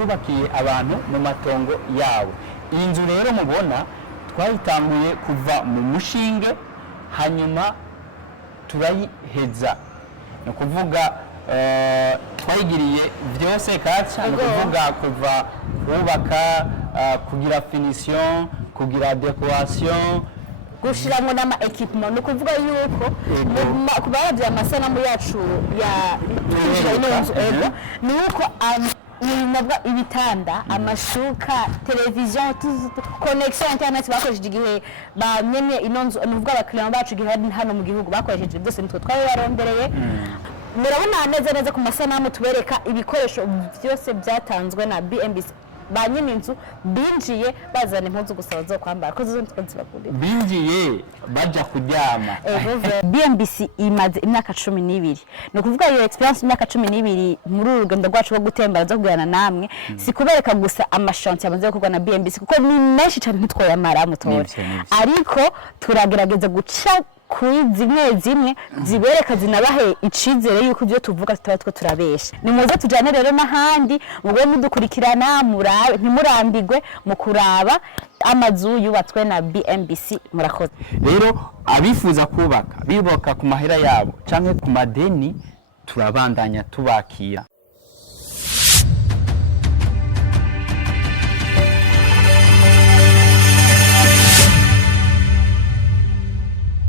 twubakiye abantu mu matongo yabo. Iyi nzu rero mubona twayitanguye kuva mu mushinge hanyuma turayiheza, no kuvuga twayigiriye byose kaca, no kuvuga kuva kubaka, kugira finition, kugira decoration, gushiramo n'ama equipment, no kuvuga yuko kubaravya amasanamu yacu ya inzu ni uko ibitanda, amashuka, televiziyo, connection internet bakoresheje igihe bamenye inonzu, nuvuga abakiriya bacu igihe hano mu gihugu bakoresheje byose nitwe twari barondereye. Murabona neza ku masanamu tubereka ibikoresho byose byatanzwe na Bmbc. Ba nyine inzu binjiye bazana impuzu gusa bazo kwambara ko zo ntitwe zibakuriye, binjiye baja kuryama. Bmbc imaze imyaka 12, no kuvuga iyo experience imyaka 12 muri urugendo rwacu rwo gutembera zo kugirana namwe, si kubereka gusa amashanti yamaze gukorwa na Bmbc kuko ni menshi cyane ntitwoyamara mutore, ariko turagerageza guca kuri zimwe zibereka zinabahe icizere yuko ibyo tuvuga tutatwo turabesha. Ni muze tujane rero n'ahandi mugwe mudukurikirana, murabe ntimurambigwe mu kuraba amazu yubatswe na Bmbc. Murakoze rero abifuza kubaka biboka ku mahera yabo canke ku madeni, turabandanya tubakira.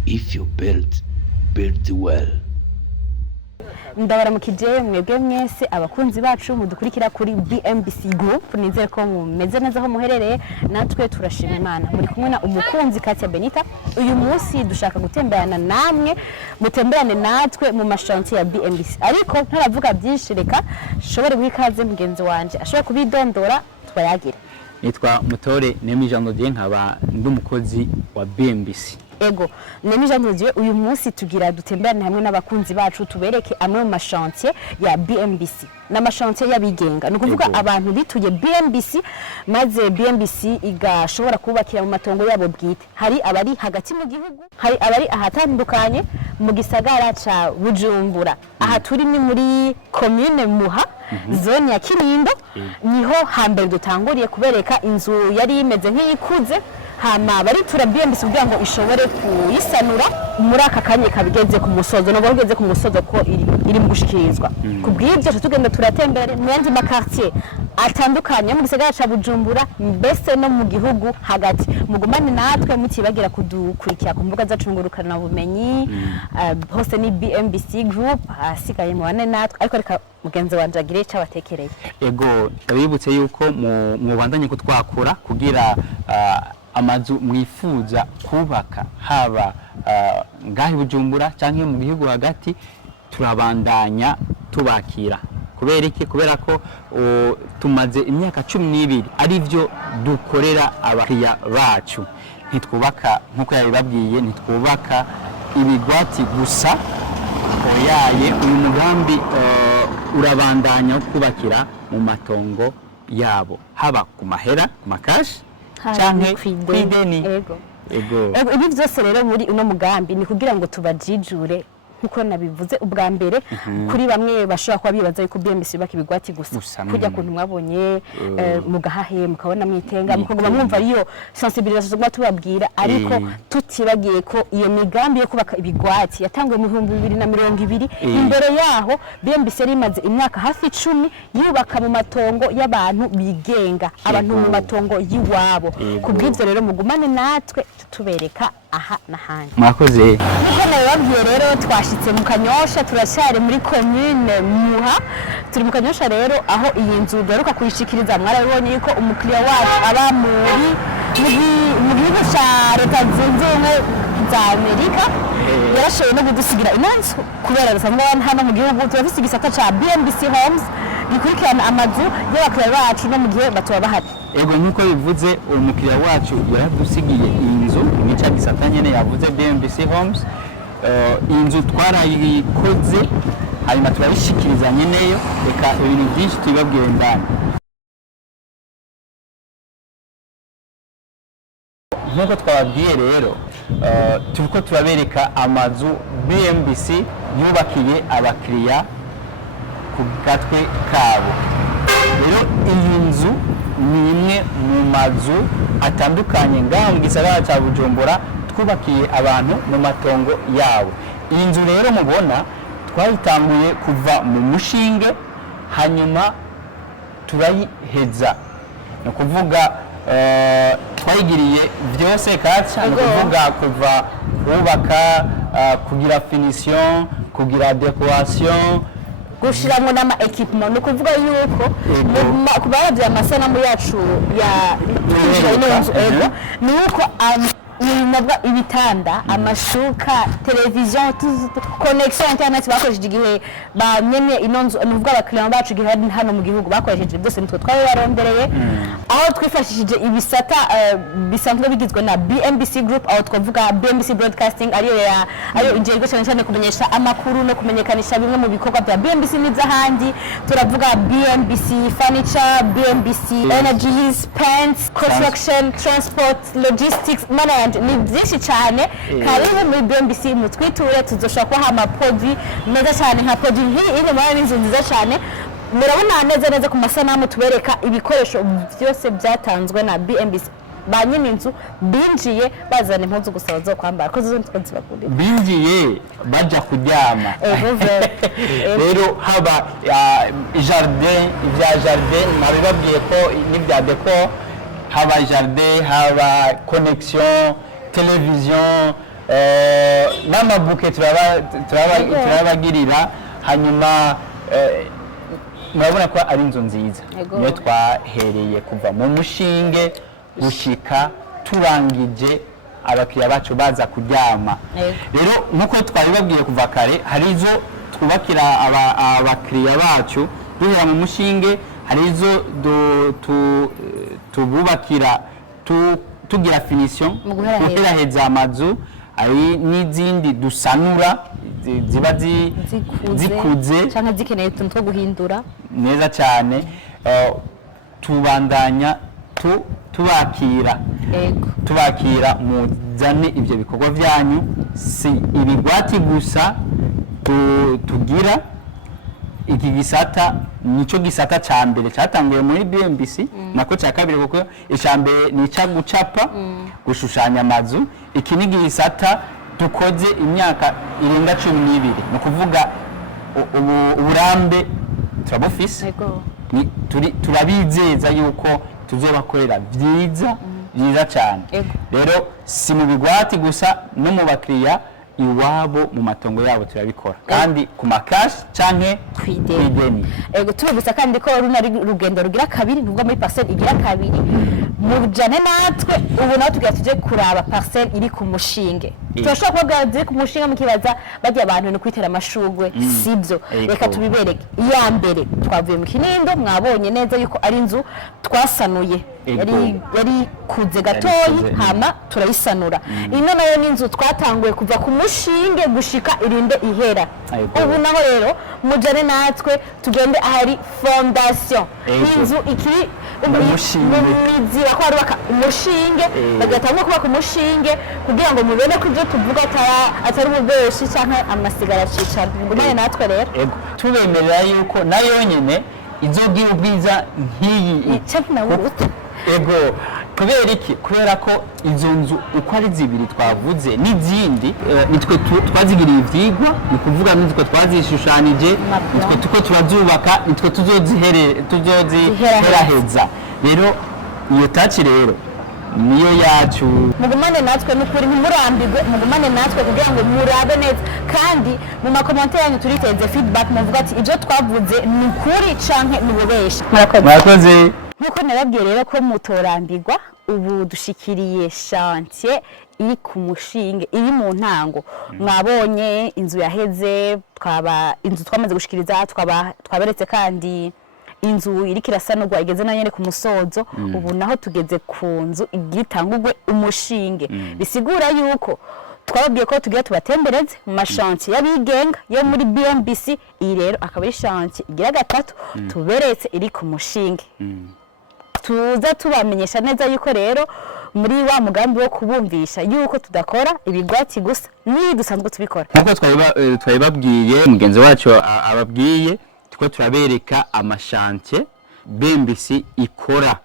If you build well. Ndabaramukije mwebwe mwese abakunzi bacu mudukurikira kuri Bmbc Group, nizere ko mumeze neza aho muherereye, natwe turashima Imana. Muri kumwe na umukunzi Katia Benita. Uyu munsi dushaka gutemberana namwe, mutemberane natwe mu mashanti ya Bmbc, ariko ntaravuga byinshi, reka shobore gwikaze mugenzi wanje ashobora kubidondora twayagira. Nitwa Mutore Nemijando je, nkaba ndumukozi wa Bmbc. Ego Nemijando, uyu munsi tugira dutemberane hamwe n'abakunzi bacu tubereke amwe mu mashantier ya Bmbc n'amashantier yabigenga, no kuvuga abantu bituye Bmbc maze Bmbc igashobora kubakira mu matongo yabo bwite. Hari abari hagati mu gihugu, hari abari ahatandukanye mu gisagara ca Bujumbura. Aha turi ni muri commune Muha, zone ya Kinindo, niho hambere dutanguriye kubereka inzu yari imeze nk'ikuze, hama bari tura Bmbc kugira ngo ishobore kuyisanura muri aka kanye kabigeze ku musozo, no bageze ku musozo ko iri mu gushikirizwa. Kubw'ibyo tugenda turatembera mu yandi makartier atandukanye mu gisagara ca Bujumbura, mbese no mu gihugu hagati. Mugumane natwe mutibagira kudukurikira ku mbuga zacu ngurukana bumenyi, hose ni Bmbc Group, asigaye mu bane natwe, ariko reka mugenzi wanje agire cyo abatekereye. Ego abibutse yuko mu bandanye ko twakora kugira amazu mwifuza kubaka, haba ngahi Bujumbura canke mu gihugu hagati, turabandanya tubakira. Kubera iki? Kubera ko tumaze imyaka 12 ari byo dukorera abakiriya bacu. Ntitwubaka nkuko yabibabwiye, ntitwubaka ibigwati gusa, oyaye uyu mugambi urabandanya kubakira mu matongo yabo, haba ku mahera, ku makashi canke kwideni. Ego ibi byose rero muri uno mugambi ni kugira ngo tubajijure nkuko nabivuze ubwa mbere, kuri bamwe bashobora kuba bibaza yuko Bmbc baka ibigwati gusa kujya kuntu mwabonye mugahahe mukabona mwitenga mukaguma mwumva ariyo sensibilisation tubabwira, ariko tutibagiye ko iyo migambi yo kubaka ibigwati yatanguye mu 2020. Imbere yaho Bmbc rimaze imyaka hafi 10 yubaka mu matongo y'abantu bigenga, abantu mu matongo yiwabo. Kubw'ivyo rero mugumane natwe tubereka aha nahandi. Mwakoze. Niko nababwiye rero twashitse mu Kanyosha, turacyari muri commune Muha. Turi mu Kanyosha rero aho iyi nzu garuka kuyishikiriza. Mwarabonye yuko umukiriya wacu aba mu gihugu cya Leta Zunze Ubumwe za Amerika, yarashoboye no kudusigira inzu kubera rusanzwe hano mu gihugu turafise igisata ca Bmbc Homes gikurikirana amazu y'abakiriya bacu no mu gihe batuba bahari. Ego nkuko bivuze umukiriya wacu yaradusigiye inzu nica gisata nyene yavuze Bmbc Homes. Inzu twarayikoze hanyuma turayishikiriza nyeneyo, reka ibintu byinshi tubabwiye ndani. Nkuko twababwiye rero turiko turabereka amazu Bmbc yubakiye abakiriya ku gatwe kabo. Rero iyi mazu atandukanye ngaho mu gisagara cya Bujumbura twubakiye abantu mu matongo yabo. Iyi nzu rero mubona twayitanguye kuva mu mushinge hanyuma turayiheza, ni ukuvuga twayigiriye byose kaca, ni ukuvuga kuva kubaka, kugira finition, kugira decoration, gushiramwo n'ama equipment, ni ukuvuga yuko ku baravye amasanamu yacu ya ni uko ibitanda, amashuka, televiziyo, connection internet bakoresheje igihe bamenye ino nzu, ni ukuvuga abakiriya bacu igihe bari hano mu gihugu bakoresheje byose nitwe twabibarondereye, aho twifashishije ibisata bisanzwe bigizwe na BMBC group, aho twavuga BMBC broadcasting ariyo igihe cyane cyane kumenyesha amakuru no kumenyekanisha bimwe mu bikorwa bya BMBC n'izahandi. Turavuga BMBC furniture, BMBC energies, paints, construction, transport, logistics, management, ni byinshi cyane. Karibu muri BMBC mutwiture, tuzoshaka kuha amaproduit meza cyane nka produit hii iri muri inzu nziza cyane. Murabona neza ku masanamu tubereka ibikoresho byose byatanzwe na BMBC. Ba nyine inzu binjiye bazana impuzu gusa zo kwambara ko zo ntitwe bakuri binjiye baja kuryama. Rero haba jardin, ibya jardin nabibabwiye ko n'ibya décor, haba jardin, haba connexion, television, n'amabuke turabagirira. Hanyuma murabona ko ari inzu nziza, niyo twahereye kuva mu mushinge gushika turangije abakiriya bacu baza kuryama. Rero nkuko twabibabwiye kuva kare, hari izo twubakira abakiriya bacu duhera mu mushinge, hari izo tububakira tugira finition guheraheza amazu, hari n'izindi dusanura ziba zikuze cyangwa zikeneye utuntu two guhindura neza cyane. Tubandanya tubakira muzane ibyo bikorwa byanyu, si ibigwati gusa tugira. Iki gisata nico gisata ca mbere cyatanguye muri BMBC, nako cya kabiri kuko icambere ni ca gucapa, gushushanya amazu. Iki ni gisata dukoze imyaka irenga 12, ni kuvuga uburambe turabufise, turabizeza yuko tuzobakorera byiza cyane. Rero si mu bigwati gusa, no mu bakiriya iwabo mu matongo yabo turabikora, kandi ku makashi canke kwideni. Tubibutsa kandi ko runari rugendo rugira kabiri, nubwo muri parcelle igira kabiri mujane natwe. Ubu naho tugira tuje kuraba parcelle iri ku mushinge. Turashobora kuvuga ziri ku mushinge mukibaza bagiye abantu no kwitera amashugwe, sibyo? Reka tubibereke. Iya mbere twavuye mu Kinindo, mwabonye neza yuko ari inzu twasanuye, yari kuze gatoyi, hama turayisanura. Ino nayo ni inzu twatanguye kuva ku mushinge gushika irinde ihera. Ubu naho rero mujane natwe tugende ahari fondation. Inzu ikiri umumizi bakwarubaka umushinge, bagatanga kubaka umushinge kugira ngo mubene ko ibyo tuvuga atari ububeshi cyangwa amasigara cicana. Ngumane natwe rero tubemerera yuko nayo nyene izogira ubwiza nk'iyi. Kubera iki? Kubera ko izo nzu uko ari zibiri twavuze n'izindi nitwe twazigiriye ivyigwa, ni kuvuga nitwe twazishushanije, nitwe tuko turazubaka, nitwe tuzoziheraheza. Rero iyo taci rero niyo yacu. Mugumane natwe n'ukuri, ntimurambirwe, mugumane natwe kugira ngo murabe neza, kandi mu makomantere yanyu turiteze feedback, muvuga ati ibyo twavuze ni ukuri canke ni ububeshi. Murakoze. Nkuko nababwiye rero ko mutorambirwa, ubu dushikiriye chantier iri ku mushinge, iri mu ntango. Mwabonye inzu yaheze, inzu twamaze gushikiriza, twaberetse kandi inzu iri kirasanurwa igeze na nyene ku musozo. Ubu naho tugeze ku nzu igitangurwe umushinge. Bisigura yuko twababwiye ko tugira tubatembereze mu mashantier y'abigenga yo muri BMBC. Iyi rero akaba ari chantier igira gatatu tuberetse iri ku mushinge. Tuza tubamenyesha neza yuko rero muri wa mugambi wo kubumvisha yuko tudakora ibigwati gusa, ni dusanzwe tubikora. Nkuko twabibabwiye, mugenzi wacu ababwiye, tuko turabereka amashantier BMBC ikora.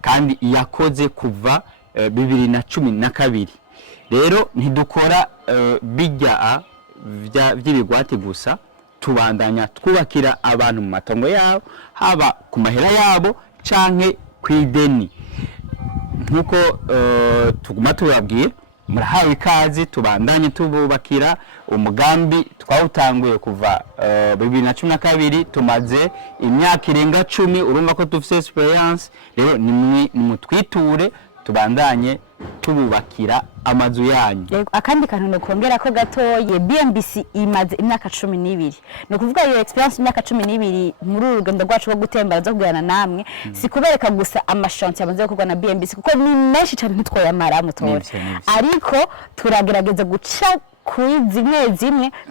kandi yakoze kuva 2012. Rero ntidukora bijya by'ibigwate gusa, tubandanya twubakira abantu mu matongo yabo, haba ku mahera yabo canke kw'ideni. Nkuko tuguma tubabwiye, murahawe ikaze tubandanye tububakira. Umugambi twawutanguye kuva 2012, tumaze imyaka irenga 10, urumva ko dufite experience. Rero nimutwiture tubandanye tububakira amazu yanyu. Akandi kantu no kongera ko gatoye, BMBC imaze imyaka 12, no kuvuga iyo experience imyaka 12 muri urugendo rwacu rwo gutembera zo kugirana namwe, si kubereka gusa amashanti yamaze gukorwa na BMBC kuko ni menshi cyane ntitwayamara mutore, ariko turagerageza guca kuri zimwe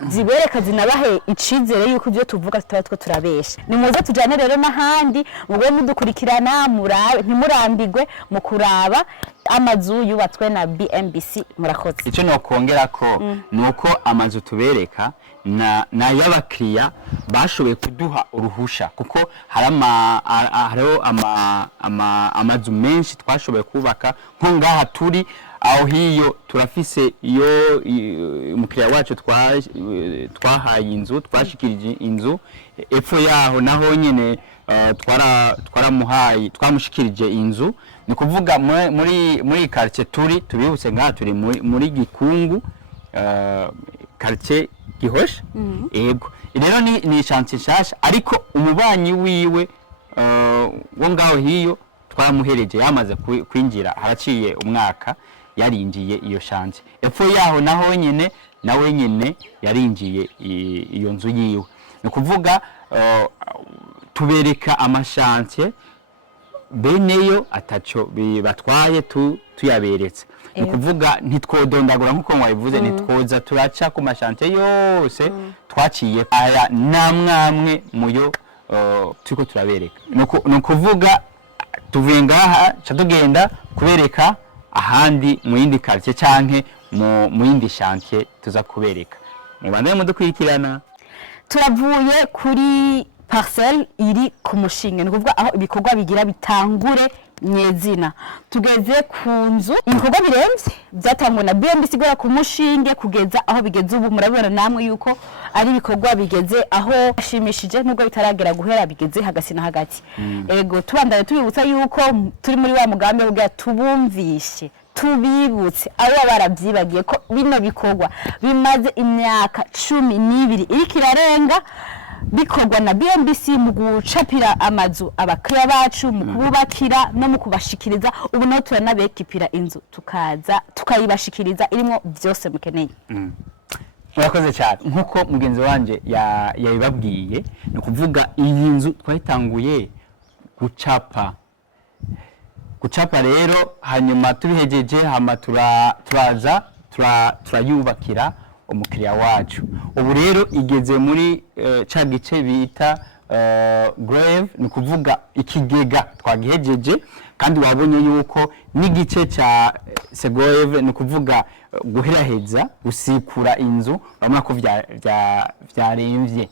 zibereka zinabahe icizere yuko ibyo tuvuga tutatwo turabesha. Ni muze tujane rero n'ahandi mugwe mudukurikirana, murabe ntimurambigwe mu kuraba amazu yubatswe na BMBC. Murakoze. Icyo no kongera ko nuko amazu tubereka na y'abakiriya bashoboye kuduha uruhusha, kuko hariho amazu menshi twashoboye kubaka nko ngaha turi aho hiyo turafise iyo umukiriya wacu twahaye inzu, twashikirije inzu epfo yaho naho nyene twamushikirije inzu. Ni kuvuga muri quartier tubibutse ngaha turi muri Gikungu, quartier Gihosha. Yego rero ni chantier nshasha, ariko umubanyi wiwe wo ngaho hiyo twaramuhereje, yamaze kwinjira haraciye umwaka yarinjiye iyo chantier. Epfo yaho naho nyene nawe nyene yarinjiye iyo nzu yiwe. Ni kuvuga tubereka amashantier beneyo ataco batwaye tuyaberetse. Ni kuvuga ntitwodondagura nkuko mwabivuze, nitwoza turaca ku mashantier yose twaciye aya namwamwe muyo turiko turabereka. No kuvuga tuvuye ngaha ca tugenda kubereka ahandi mu yindi quartier canke mu yindi chantier tuza kubereka. Mubandanye mudukurikirana. Turavuye kuri parcelle iri ku mushinge, ni kuvuga aho ibikorwa bigira bitangure nyezina. Tugeze ku nzu, ibikorwa biremvye byatangwa na BMBC gora ku mushinge kugeza aho bigeze ubu. Murabibona namwe yuko ari ibikorwa bigeze aho ashimishije, nubwo bitaragera guhera bigeze hagati na hagati. Ego tubandanye tubibutsa yuko turi muri wa mugambi wo tubumvishe, tubibutse abo barabyibagiye ko bino bikorwa bimaze imyaka 12 iriko irarenga bikorwa na BMBC mu gucapira amazu abakiriya bacu, mu kububakira no mu kubashikiriza. Ubu naho turanabekipira inzu tukaza tukayibashikiriza irimo byose mukeneye. Murakoze cyane. Nkuko mugenzi wanje yabibabwiye, no kuvuga iyi nzu twayitanguye gucapa rero, hanyuma tubihejeje hama turaza turayubakira umukiriya wacu. Ubu rero igeze muri ca gice bita grave, ni kuvuga ikigega twagihejeje, kandi wabonye yuko n'igice ca grave, ni kuvuga guheraheza gusikura inzu, bamwe ko vyaremvye.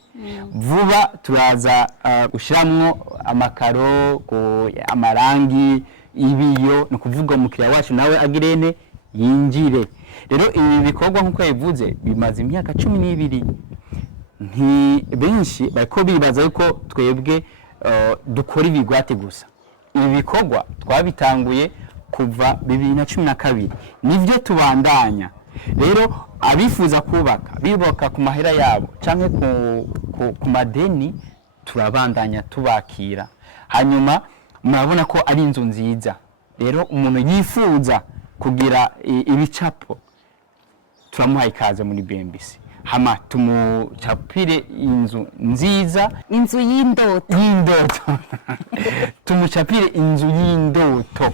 Vuba turaza gushiramwo amakaro, amarangi, ibiyo, ni kuvuga umukiriya wacu nawe agirene yinjire. Rero ibi bikorwa nkuko yavuze bimaze imyaka 12. Nti benshi bariko bibaza yuko twebwe dukora ibigwate gusa. Ibi bikorwa twabitanguye kuva 2012, nivyo tubandanya. Rero abifuza bibaka ku mahera yabo canke ku madeni, turabandanya tubakira. Hanyuma murabona ko ari inzu nziza. Rero umuntu yifuza kugira ibicapo, turamuhaye ikaze muri BMBC. Hama tumucapire inzu nziza, inzu y'indoto tumucapire inzu y'indoto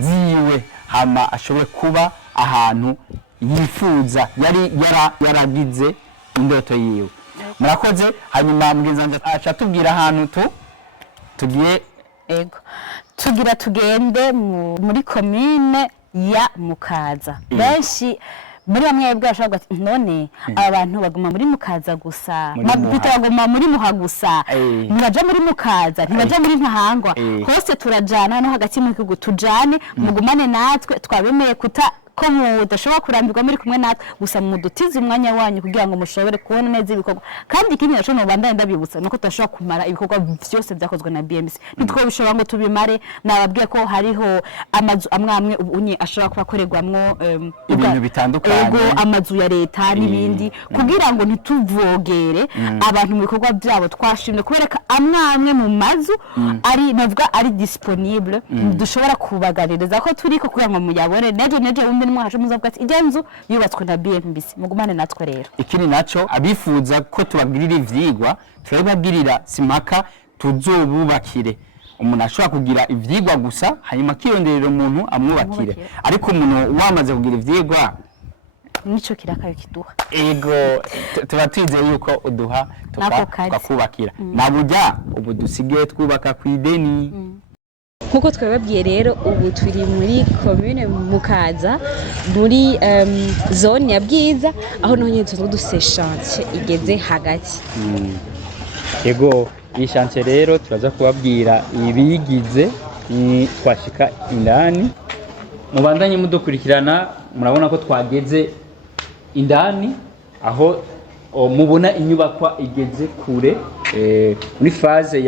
ziwe, hama ashobore kuba ahantu yifuza yaragize indoto yiwe. Murakoze. Hanyuma mugenzi acha tubwira ahantu tugiye. Ego tugira tugende muri commune ya Mukaza. Benshi muri bamwe bwashobora ati none abantu baguma muri mukaza gusa baguma muri muha gusa ntibaja muri mukaza ntibaja muri ntahangwa hose turajana no hagati mu gihugu tujane mugumane natwe twabemeye kuta ko mudashobora kurambirwa muri kumwe natwe gusa mudutize umwanya wanyu kugira ngo mushobore kubona neza ibikorwa kandi ikindi naco no bandanye ndabibutsa nuko tudashobora kumara ibikorwa byose byakozwe na BMC nitwo bishobora ngo tubimare nababwiye ko hariho amazu amwe ubunye ashobora kuba akorerwamwo ibintu bitandukanye amazu ya leta n'ibindi kugira ngo ntituvogere abantu mu bikorwa byabo twashimye kubereka amwe mu mazu ari navuga ari disponible dushobora kubagaririza ko turiko kugira ngo muyabone neje mwaje muzavuga ati igenzu yubatswe na Bmbc mugumane natwe rero ikindi naco abifuza ko tubagirira ivyigwa twebagirira simaka tuzobubakire umuntu ashobora kugira ivyigwa gusa hanyuma kironderera umuntu amwubakire ariko umuntu wamaze kugira ivyigwa nico kirakayo kiduha ego tuba twizeye yuko uduha tukakubakira naburya ubu dusigaye twubaka kw'ideni nkuko twababwiye rero ubu turi muri commune Mukaza muri zone ya Bwiza aho nonye duse chantier igeze hagati yego iyi chantier rero turaza kubabwira ibigize twashika indani mubandanye mudukurikirana murabona ko twageze indani aho mubona inyubakwa igeze kure muri phase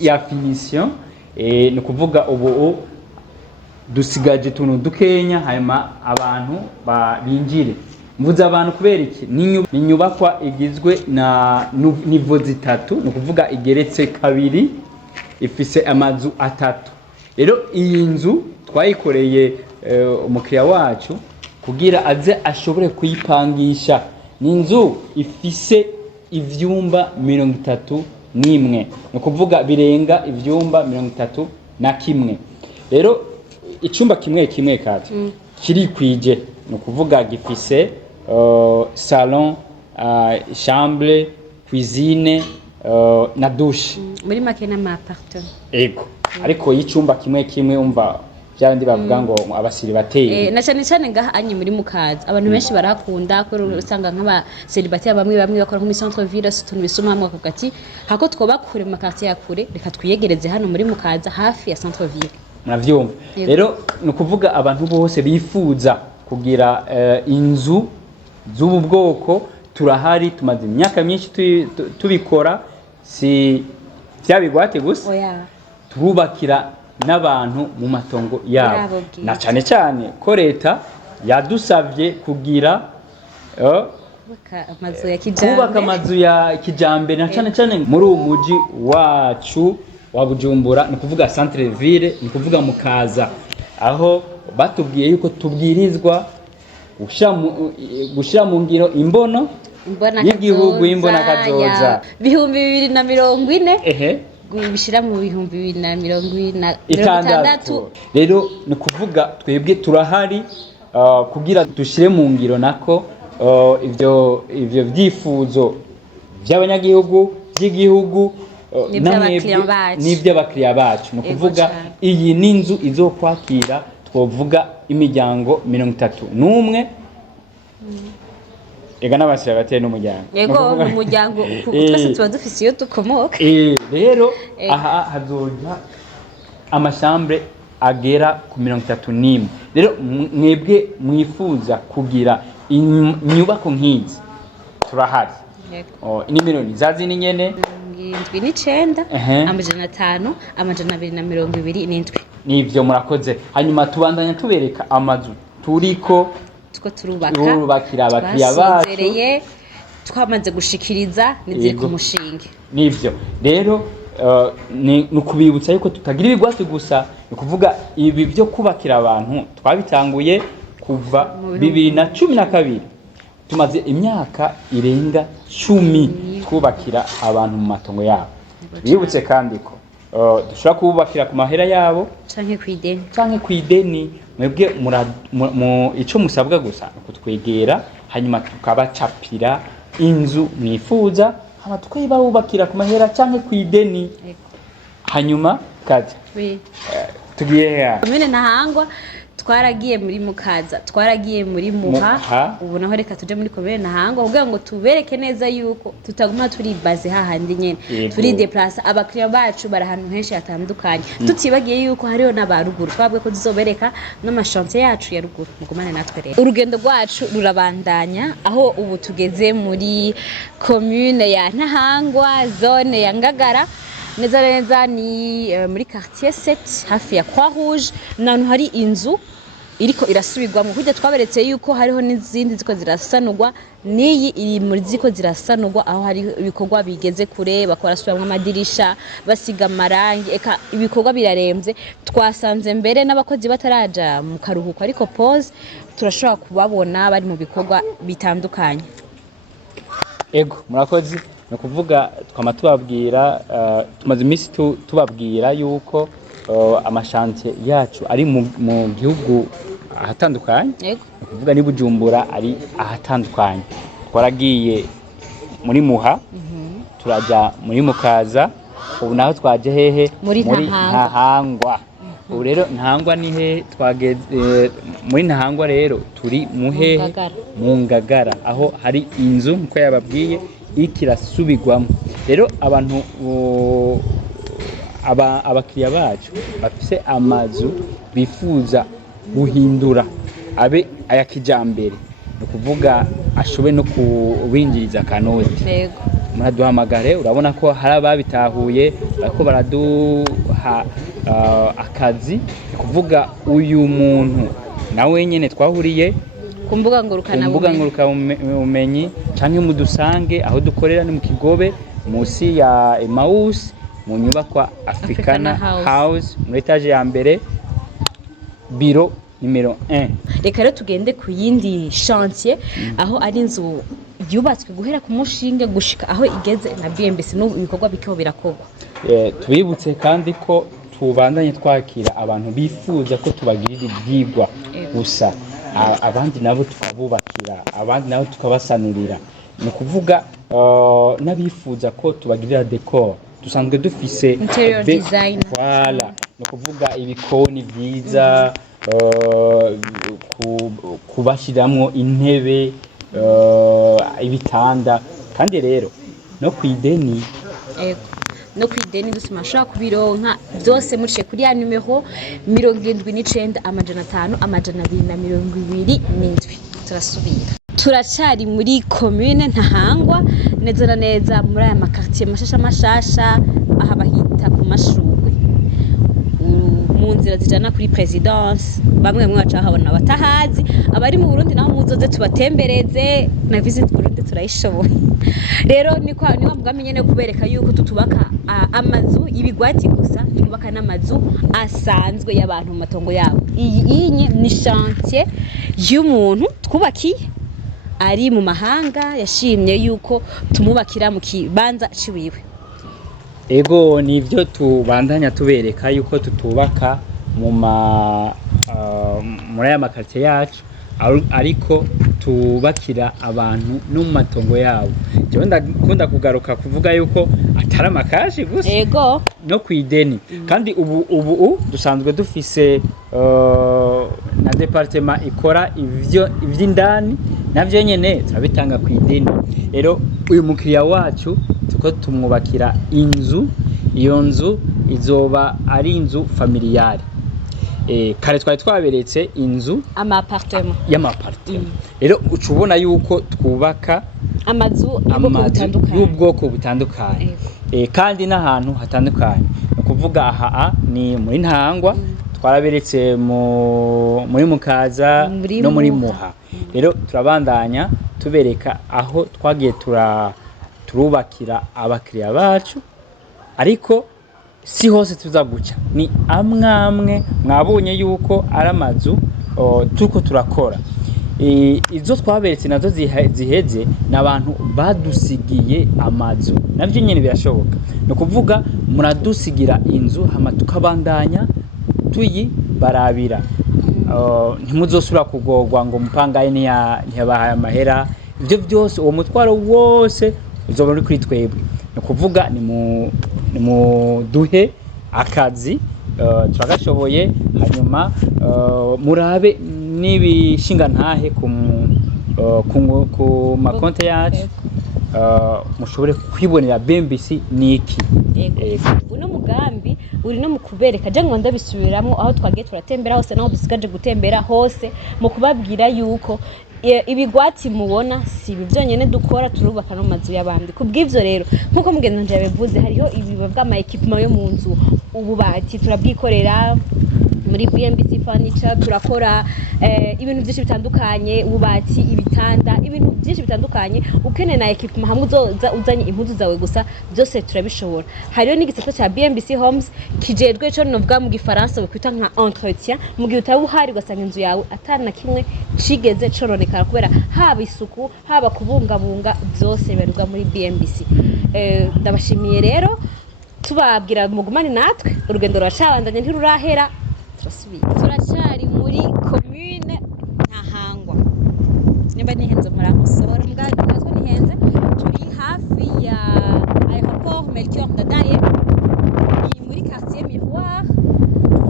ya finition ni kuvuga ubu dusigaje tuntu dukenya hanyuma abantu binjire mvuze abantu kubera iki ni inyubakwa igizwe na nivo zitatu ni kuvuga igeretse kabiri ifise amazu atatu rero iyi nzu twayikoreye umukiriya wacu kugira aze ashobore kuyipangisha ni inzu ifise ivyumba 31 ni kuvuga birenga ivyumba 31 rero icumba kimwe kati kiri kwije ni kuvuga gifise salon chambre cuisine na douche muri make na appartement ego ariko y'icumba kimwe umva byandi bavuga ngo abasiri bateye na cyane ngaha anyi muri Mukaza abantu benshi barakunda ko usanga nk'aba célibataire bamwe bakora mu centre ville tuntu bisoma hamwe akagati hako twoba kure mu quartier ya kure reka twiyegereze hano muri Mukaza hafi ya centre ville muravyumva rero no kuvuga abantu bose bifuza kugira inzu z'ubu bwoko turahari tumaze imyaka myinshi tubikora si byabigwate gusa turubakira n'abantu mu matongo yabo na cyane ko leta yadusavye kugira kubaka amazu ya kijambere na cyane muri uwo muji wacu wa Bujumbura ni kuvuga centre ville ni kuvuga Mukaza aho batubwiye yuko tubwirizwa gushira mu ngiro imbono y'igihugu imbona kazoza 2040 bishira mu 2026 rero ni kuvuga twebwe turahari kugira dushire mu ngiro nako ivyo vyifuzo by'abanyagihugu by'igihugu n'iby'abakiriya bacu ni kuvuga iyi n'inzu izokwakira twovuga imiryango 31 ega n'abasira bateye n'umuryango yego umuryango twese tuba dufise iyo dukomoka rero aha hazoja amashambre agera ku 31 rero mwebwe mwifuza kugira inyubako nk'izi turahari inimero nizazi ni nyene 79 amajana 5 amajana 227 nivyo murakoze hanyuma tubandanya tubereka amazu turiko turubakira abakiriya bacu twamaze gushikiriza niziri ku mushinge nivyo rero ni kubibutsa yuko tutagira ibigwati gusa ni kuvuga ibi byo kubakira abantu twabitanguye kuva 2012 tumaze imyaka irenga 10 twubakira abantu mu matongo yabo bibutse kandi ko dushobora kubakira ku mahera yabo canke kw'ideni mwebwe mu ico musabwa gusa kutwegera hanyuma tukabacapira inzu mwifuza hama tukayibubakira ku mahera canke kw'ideni hanyuma kaje tugiye mene ntahangwa twaragiye muri mukaza twaragiye muri muha ubu naho reka tuje muri komune Ntahangwa kugira ngo tubereke neza yuko tutaguma turi base hahandi nyene turi déplacer abakiriya bacu bari ahantu henshi hatandukanye tutibagiye yuko hariho n'abaruguru twabwe ko tuzobereka n'amashante yacu ya ruguru mugumane natwe rero urugendo rwacu rurabandanya aho ubu tugeze muri commune ya Ntahangwa zone ya Ngagara neza ni muri quartier 7 hafi ya Croix Rouge nantu hari inzu iriko irasubirwamo kujya twaberetse yuko hariho n'izindi ziko zirasanurwa niyi iri muri ziko zirasanurwa aho hari ibikorwa bigeze kure bakora subiramo amadirisha basiga amarangi eka ibikorwa biraremvye twasanze mbere n'abakozi bataraja mu karuhuko ariko pause turashobora kubabona bari mu bikorwa bitandukanye. Ego murakozi no kuvuga twama tubabwira tumaze iminsi tubabwira yuko amashantier yacu ari mu gihugu ahatandukanye no kuvuga ni Bujumbura ari ahatandukanye twaragiye muri Muha turaja muri Mukaza ubu naho twaje hehe muri Ntahangwa ubu rero Ntahangwa ni he twageze muri Ntahangwa rero turi muhehe mu Ngagara aho hari inzu nko yababwiye ikirasubirwamo rero abantu abakiriya bacu bafise amazu bifuza guhindura abe ayakijambere no kuvuga ashobe no kubinjiriza kanoti muraduhamagare urabona ko hari ababitahuye bako baraduha akazi kuvuga uyu muntu nawe nyene twahuriye kumbuga ngurukana umenyi canke mudusange aho dukorera ni mu Kigobe musi ya Emmaus mu nyubakwa Africana House muri etage ya mbere biro numero 1. Reka rero tugende ku yindi chantier aho ari inzu yubatswe guhera ku mushinge gushika aho igeze na Bmbc no ibikorwa bikeho birakorwa. Tubibutse kandi ko tubandanye twakira abantu bifuza ko tubagirira ibyigwa gusa abandi nabo tukabubakira abandi nabo tukabasanurira no kuvuga nabifuza ko tubagirira decor dusanzwe dufise interior design voilà no kuvuga ibikoni byiza kubashiramwo intebe ibitanda kandi rero no kwideni no kwideni dusimasha kubironka byose muciye kuri ya numero 79 amajana 5 amajana 227 turasubira turacari muri commune Ntahangwa neza na neza muri aya makartier mashasha aha bahita ku mashurwe mu nzira zijana kuri presidence bamwe mwaca habona batahazi abari mu Burundi naho muzoze tubatembereze na visit Burundi turayishoboye rero ni wamugamenye no kubereka yuko tutubaka amazu ibigwati gusa twubaka n'amazu asanzwe y'abantu mu matongo yabo iyi ni chantier y'umuntu twubakiye ari mu mahanga yashimye yuko tumubakira mu kibanza ciwiwe. Ego nivyo tubandanya tubereka yuko tutubaka muri aya makartier yacu ariko tubakira abantu no mu matongo yabo. Je ndakunda kugaruka kuvuga yuko atari amakashi gusa ego no kwideni kandi ubu dusanzwe dufise na departement ikora ivy'indani navyo nyene turabitanga kwideni. Rero uyu mukiriya wacu tuko tumwubakira inzu iyo nzu izoba ari inzu familiale kare twari twaberetse inzu y'amapartement rero ucubona yuko twubaka amazu y'ubwoko butandukanye kandi n'ahantu hatandukanye no kuvuga aha ni muri Ntahangwa twaraberetse muri Mukaza no muri Muha rero turabandanya tubereka aho twagiye turubakira abakiriya bacu ariko si hose tuzaguca ni amwe mwabonye yuko ari amazu tuko turakora izo twaberetse nazo ziheze n'abantu badusigiye amazu navyo nyene birashoboka no kuvuga muradusigira inzu hama tukabandanya barabira ntimuzosubira kugorwa ngo mupangaye ntiyabahaye amahera ibyo byose uwo mutwaro wose uzoba uri kuri twebwe no kuvuga ni mu duhe akazi turagashoboye hanyuma murabe n'ibishinga ntahe ku makonte yacu mushobore kwibonera Bmbc niki. Uno mugambi uri no mukubereka je ngo ndabisubiramwo aho twagiye turatembera hose naho dusigaje gutembera hose mu kubabwira yuko ibigwati mubona si byonyene dukora turubaka no mazu y'abandi. Kubw'ivyo rero nkuko mugenzi wanje yabivuze hariho ibiba bw'ama equipment yo mu nzu ububati turabwikorera muri Bmbc furniture turakora ibintu byinshi bitandukanye ububati ibitanda ibintu byinshi bitandukanye ukeneye na equipment hamwe uzanye impuzu zawe gusa byose turabishobora. Hariyo n'igisata cya Bmbc homes kijedwe cyo novuga mu gifaransa bakwita nka entretien mu gihe utabuhari ugasanga inzu yawe atana kimwe cigeze coronekara kubera haba isuku haba kubungabunga byose bibarirwa muri Bmbc. Ndabashimiye rero tubabwira mugumane natwe urugendo rwacabandanye ntirurahera. Turacari muri commune Ntahangwa nimba nihenze muramusora muganga natwe nihenze turi hafi ya airport Melchior Ndadaye ni muri quartier Miroir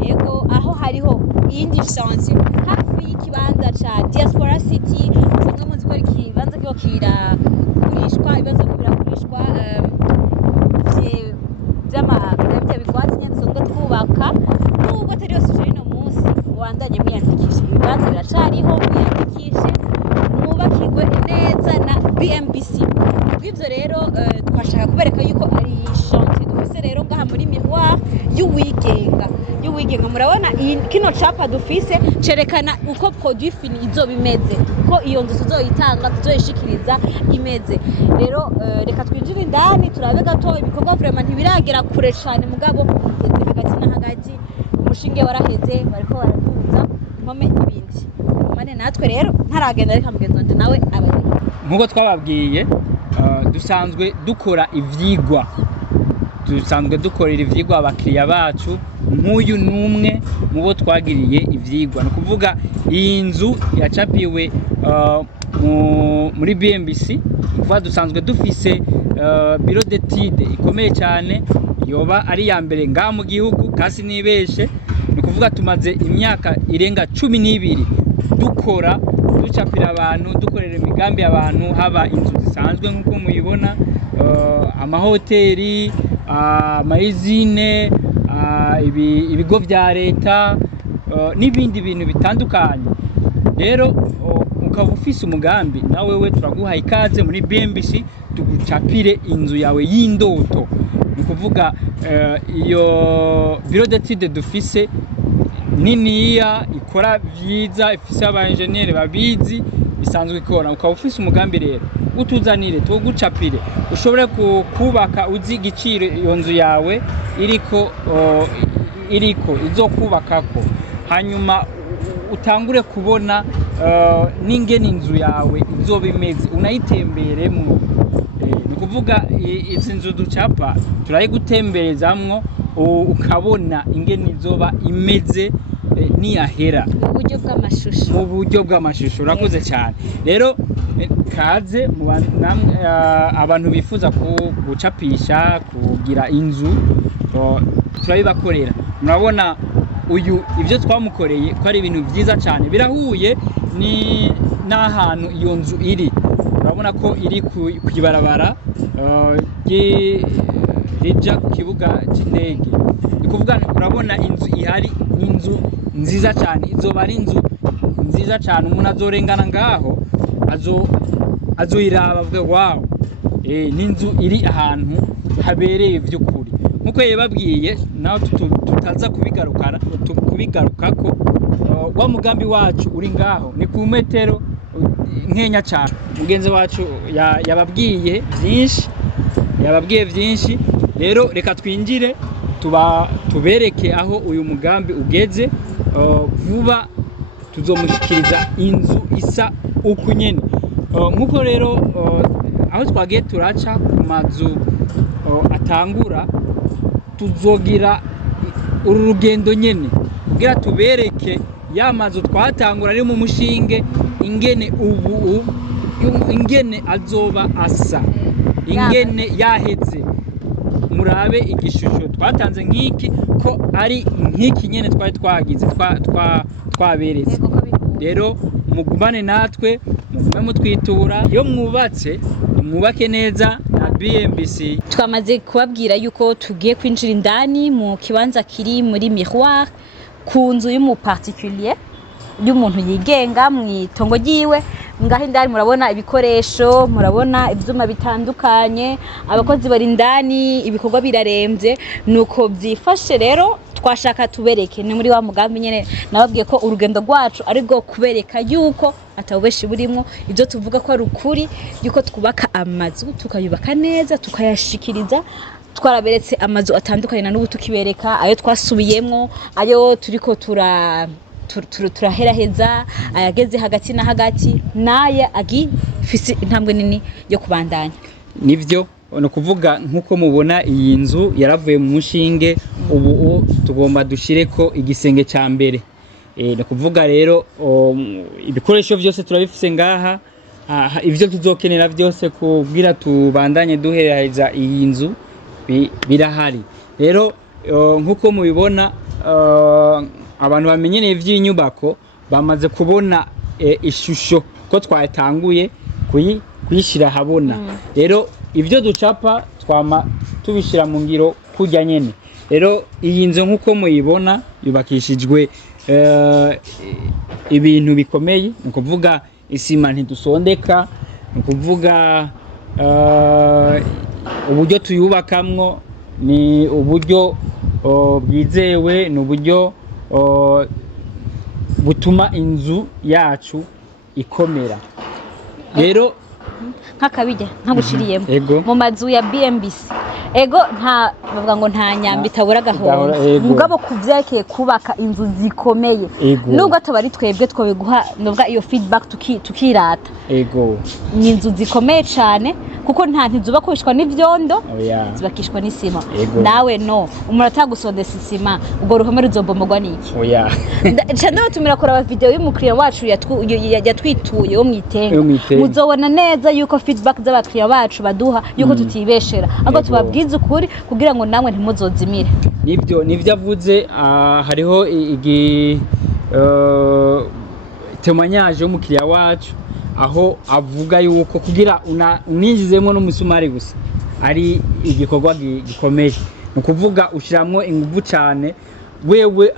yego aho hariho iyindi chantier hafi y'ikibanza ca Diaspora City usanzwe muzi ko ikibanza cyo kiragurishwa ibibazo biragurishwa by'amabya bigwati nyene songa twubaka nubwo atari yose no munsi wandanye mwiyandikisha ibibanza biracariho mwiyandikishe mwubakirwe neza na Bmbc. Bw'ivyo rero twashaka kubereka yuko ari chantier dufise rero ngaha muri Miroir y'uwigenga murabona kino capa dufise cerekana uko produit fini izo bimeze ko iyo nzu tuzoyitanga tuzoyishikiriza imeze. Rero reka twinjire indani turabe gato ibikorwa vraiment ntibiragera kure cyane mugabo hagati na hagati mushinge waraheze bariko baraduza impome ibindi mane natwe rero ntaragenda reka mugenzi wanje nawe ababiri nkuko twababwiye dusanzwe dukora ivyigwa dukorera ivyigwa abakiriya bacu nk'uyu numwe mubo twagiriye ivyigwa no kuvuga iyi nzu yacapiwe muri Bmbc kuva dusanzwe dufise biro d'étude ikomeye cyane yoba ari ya mbere nga mu gihugu kasi nibeshe ni kuvuga tumaze imyaka irenga 12 dukora ducapira abantu dukorera imigambi abantu haba inzu zisanzwe nkuko muyibona amahoteli amayizine ibigo vya leta n'ibindi bintu bitandukanye. Rero ukaba ufise umugambi nawe we turaguha ikaze muri Bmbc tugucapire inzu yawe y'indoto. Ni kuvuga iyo biro d'étude dufise niniya ikora vyiza ifise aba engineer babizi isanzwe ikora. Ukaba ufise umugambi rero utuzanire tugucapire ushobore kubaka uzi igiciro iyo nzu yawe iriko izokubakako hanyuma utangure kubona n'ingene inzu yawe izoba imeze unayitemberemwo. Ni kuvuga izi nzu ducapa turayigutemberezamwo ukabona ingene izoba imeze niyahera mu buryo bw'amashusho. Urakoze cyane rero kaze abantu bifuza gucapisha kugira inzu turabibakorera. Murabona uyu ivyo twamukoreye ko ari ibintu vyiza cyane birahuye ni n'ahantu iyo nzu iri. Urabona ko iri kwibarabara rija ku kibuga cy'indege. Ni kuvuga urabona inzu ihari inzu nziza cyane izoba ari inzu nziza cyane umuntu azorengana ngaho azoyiraba avuga wow n'inzu iri ahantu habereye by'ukuri nkuko yababwiye naho tutaza kubigarukako wa mugambi wacu uri ngaho ni ku metero nkenya cyane. Mugenzi wacu yababwiye byinshi rero reka twinjire tubereke aho uyu mugambi ugeze. Vuba tuzomushikiriza inzu isa uku nyene nkuko rero aho twagiye turaca ku mazu atangura tuzogira uru rugendo nyene kugira tubereke ya mazu twatangura ari mu mushinge ingene azoba asa ingene yaheze murabe igishusho twatanze nk'iki ko ari nk'iki nyene twari twagize twaberetse. Rero mugumane natwe, mugume mutwitura, iyo mwubatse mwubake neza na Bmbc. Twamaze kubabwira yuko tugiye kwinjira indani mu kibanza kiri muri miroir ku nzu y'umu particulier y'umuntu yigenga mu itongo ryiwe. Ngaho indani murabona ibikoresho, murabona ivyuma bitandukanye, abakozi bari indani, ibikorwa biraremvye, nuko byifashe. Rero twashaka tubereke ni muri wa mugambi nyene nababwiye ko urugendo rwacu ari rwo kubereka yuko atabubeshi burimo, ibyo tuvuga ko ari ukuri, yuko twubaka amazu tukayubaka neza tukayashikiriza. Twaraberetse amazu atandukanye na n'ubu tukibereka ayo twasubiyemo, ayo turiko turaheraheza, ayageze hagati na hagati, naye agifise intambwe nini yo kubandanya. Nivyo no kuvuga nkuko mubona iyi nzu yaravuye mu mushinge, ubu tugomba dushireko igisenge ca mbere. No kuvuga rero ibikoresho byose turabifise ngaha, ivyo tuzokenera byose kubwira tubandanye duheraheza iyi nzu birahari. Rero nkuko mubibona abantu bamenyereye ivy'inyubako bamaze kubona ishusho ko twatanguye kuyishira habona. Rero ivyo ducapa twama tubishira mu ngiro kujya nyene. Rero iyi nzu nkuko muyibona yubakishijwe ibintu bikomeye, ni kuvuga isima ntidusondeka, ni kuvuga uburyo tuyubakamwo ni uburyo bwizewe, ni uburyo butuma inzu yacu ikomera. Rero nk'akabijya nkabushiriyemo mu mazu ya Bmbc ego bavuga ngo nta nyambi itabura gahoro, mugabo kuvyekeye kubaka inzu zikomeye, nubwo atobari twebwe twobiguha nubwo iyo feedback tukirata. Ego ni inzu zikomeye cyane kuko nta ntizubakishwa n'ivyondo, zubakishwa n'isima. Nawe no umuntu atagusondesa isima ubwo ruhome ruzombomogwa niki? Cyane batumira kuraba video y'umukiriya wacu yatwituye wo mwitenga, muzobona neza yuko feedback z'abakiriya bacu baduha yuko tutibeshera, ahubwo tubabwiza ukuri kugira ngo namwe ntimuzozimire. Nivyo avuze. Hariho témoignage y'umukiriya wacu aho avuga yuko kugira uninjizemo n'umusumari gusa ari igikorwa gikomeye, ni kuvuga ushiramwo ingufu cyane. Wewe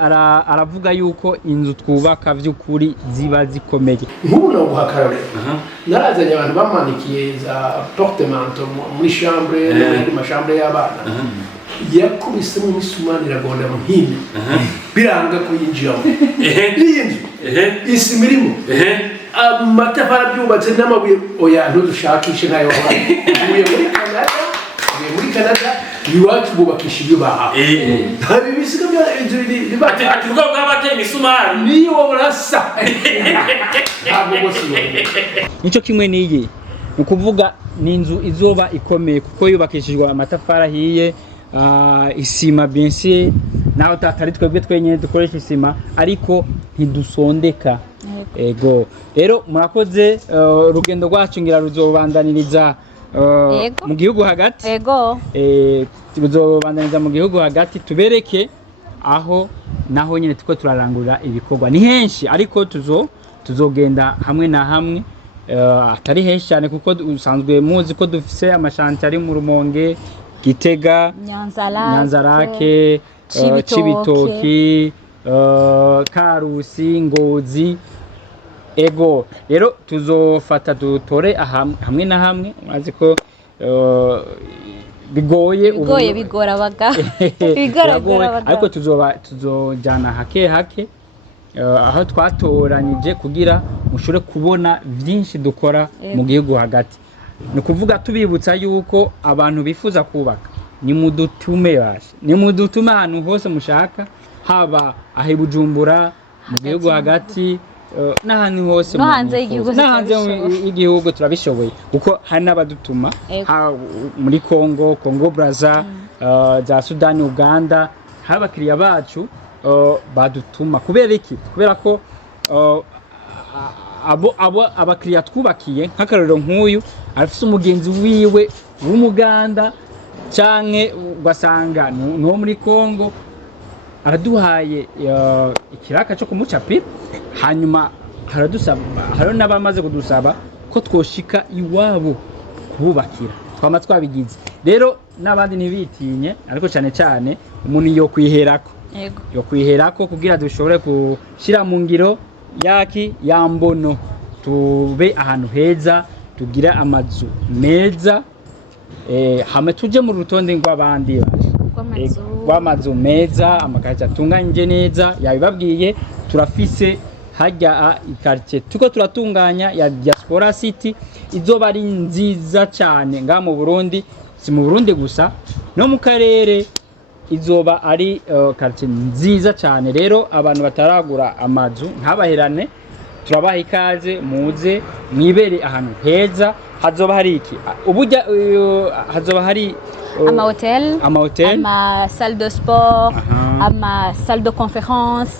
aravuga yuko inzu twubaka vy'ukuri ziba zikomeye. Nk'ubu no guhakarare narazanye abantu bamanikiye za portemanteau muri chambre no muri chambre y'abana, yakubise mu misumari iragonda mu hino biranga ko yinjiramo iyi nzu isima irimo amatafari byubatse n'amabuye. Oya ntudushakishe ntayo wabaye muri Canada yubatswe bubakisha ibyo baha ntabi bisiga bya ati ubwo bw'abateye imisumari niyo burasa ntabwo bose nico kimwe niyi, ni kuvuga ni inzu izoba ikomeye kuko yubakishijwe amatafari ahiye, isima Bmbc naho tatari twebwe twenyene dukoresha isima ariko ntidusondeka. Ego rero murakoze. Urugendo rwacu ngira ruzobandaniriza mu gihugu hagati. Ego tuzobandaniriza mu gihugu hagati tubereke aho naho nyene tuko turarangurira ibikorwa. Ni henshi ariko tuzogenda hamwe na hamwe, atari henshi cyane kuko usanzwe muzi ko dufise amashanti ari mu Rumonge, Gitega, Nyanzarake, Cibitoki, Karusi, Ngozi. Ego rero tuzofata dutore hamwe na hamwe, mwazi ko bigora abaga ariko tuzojana hake aho twatoranije kugira mushobore kubona byinshi dukora mu gihugu hagati. Ni kuvuga tubibutsa yuko abantu bifuza kubaka nimudutume ahantu hose mushaka, haba ahe Bujumbura mu gihugu hagati n'ahandi hose no hanze y'igihugu turabishoboye kuko hari n'abadutuma muri Congo Brazza, za Sudani, Uganda, hari abakiriya bacu badutuma. Kubera iki? Kubera ko abakiriya twubakiye nk'akarorero nk'uyu afise umugenzi wiwe w'umuganda canke ugasanga no muri Kongo araduhaye ikiraka cyo kumucapira hanyuma haradusaba haro n'abamaze kudusaba ko twoshika iwabo kubakira twama twabigize rero n'abandi ntibitinye ariko cyane cyane umuntu yo kwiherako yo kwiherako kugira dushobore kushira mu ngiro yambono tube ahantu heza tugira amazu meza hame tuje mu rutonde rw'abandi rw'amazu meza amakazi atunganye neza yabibabwiye turafise hajya ikartie tuko turatunganya ya Diaspora City izoba ari nziza cyane nga mu Burundi si mu Burundi gusa no mu karere izoba ari quartier nziza cyane rero abantu bataragura amazu ntabaherane turabaha ikaze muze mwibere ahantu heza hazoba hari iki ubujya hazoba hari ama hotel ama salle de sport ama salle de conférence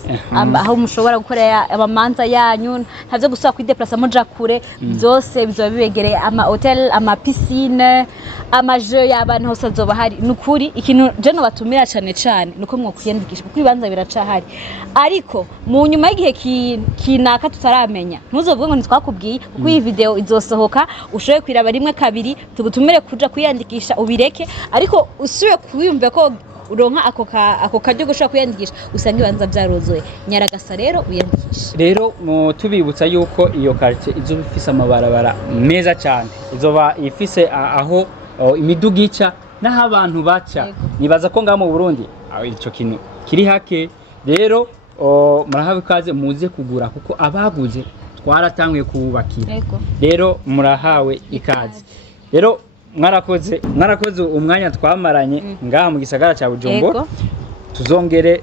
aho mushobora gukorera abamanza yanyu ntavyo gusaba kwideplacer muja kure byose bizoba bibegereye ama hotel ama piscine ama jeu y'abantu hose azoba hari nukuri ikintu je no batumira cyane nuko mwo kwiyandikisha kuko ibanza biracahari ariko mu nyuma y'igihe kinaka tutaramenya ntuzovuge ngo ntitwakubwiye kuko iyi video izosohoka ushoboye kwiraba rimwe kabiri tugutumire kuja kwiyandikisha ubireke ariko usuye kwiyumva ko uronka ako karyo gushaka kwiyandikisha usanga ibanza byarozoye nyaragasa rero uyandikisha rero tubibutsa yuko iyo quartier izoba ifise amabarabara meza cyane izoba ifise aho imiduga ica naho abantu baca nibaza ko ngaho mu Burundi ico kintu kiri hake rero murahawe ikaze muze kugura kuko abaguze twaratanguye kubakira rero murahawe ikaze rero mwarakoze umwanya twamaranye ngaha mu gisagara cya Bujumbura tuzongere